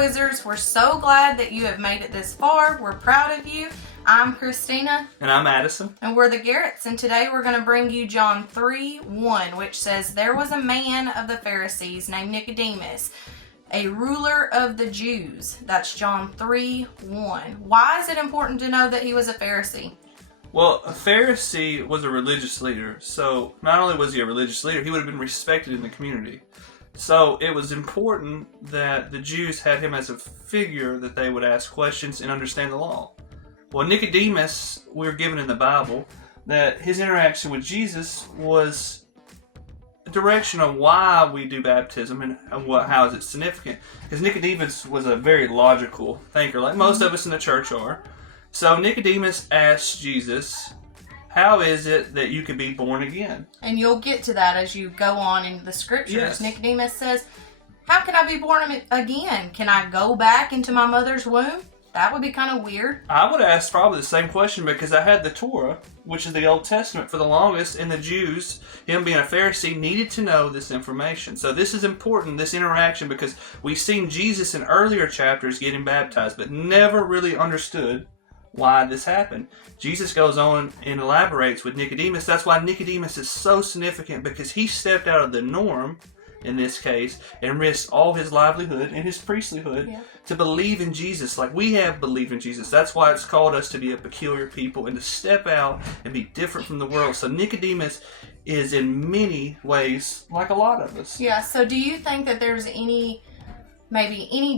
Quizzers, we're so glad that you have made it this far. We're proud of you. I'm Christina. And I'm Addison. And we're the Garretts. And today we're going to bring you John 3:1, which says, "There was a man of the Pharisees named Nicodemus, a ruler of the Jews." That's John 3:1. Why is it important to know that he was a Pharisee? Well, a Pharisee was a religious leader. So not only was he a religious leader, he would have been respected in the community. So it was important that the Jews had him as a figure that they would ask questions and understand the law. Well, Nicodemus, we're given in the Bible that his interaction with Jesus was a direction on why we do baptism and how is it significant. Because Nicodemus was a very logical thinker, like most of us in the church are. So Nicodemus asked Jesus, how is it that you can be born again? And you'll get to that as you go on in the scriptures. Yes. Nicodemus says, how can I be born again? Can I go back into my mother's womb? That would be kind of weird. I would ask probably the same question because I had the Torah, which is the Old Testament for the longest, and the Jews, him being a Pharisee, needed to know this information. So this is important, this interaction, because we've seen Jesus in earlier chapters getting baptized, but never really understood why this happened. Jesus goes on and elaborates with Nicodemus. That's why Nicodemus is so significant, because he stepped out of the norm in this case and risked all his livelihood and his priestlyhood to believe in Jesus like we have believed in Jesus. That's why it's called us to be a peculiar people and to step out and be different from the world. So Nicodemus is in many ways like a lot of us. Yeah, so do you think that there's any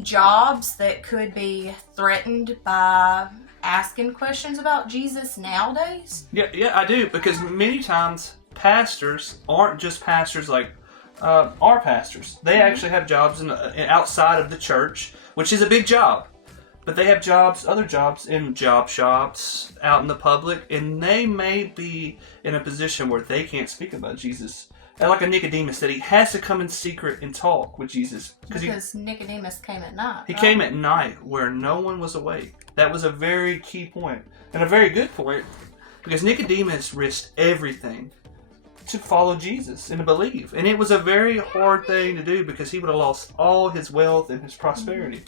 jobs that could be threatened by asking questions about Jesus nowadays? Yeah, I do, because many times pastors aren't just pastors like our pastors. They actually have jobs outside of the church, which is a big job. But they have other jobs in job shops, out in the public, and they may be in a position where they can't speak about Jesus. And like a Nicodemus, that he has to come in secret and talk with Jesus. Because Nicodemus came at night. He came at night where no one was awake. That was a very key point, and a very good point, because Nicodemus risked everything to follow Jesus and to believe. And it was a very hard thing to do because he would have lost all his wealth and his prosperity.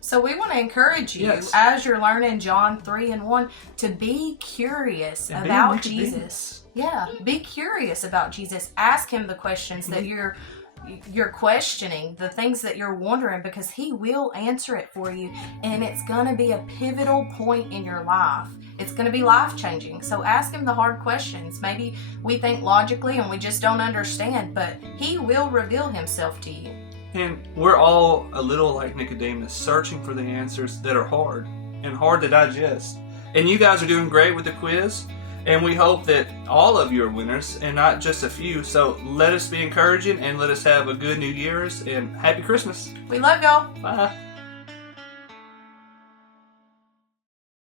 So we want to encourage you, as you're learning John 3:1, to be curious about Jesus. Yeah, be curious about Jesus. Ask him the questions that you're questioning, the things that you're wondering, because he will answer it for you, and it's going to be a pivotal point in your life. It's going to be life-changing. So ask him the hard questions. Maybe we think logically and we just don't understand, but he will reveal himself to you. And we're all a little like Nicodemus, searching for the answers that are hard and hard to digest. And you guys are doing great with the quiz. And we hope that all of you are winners and not just a few. So let us be encouraging and let us have a good New Year's and Happy Christmas. We love y'all. Bye.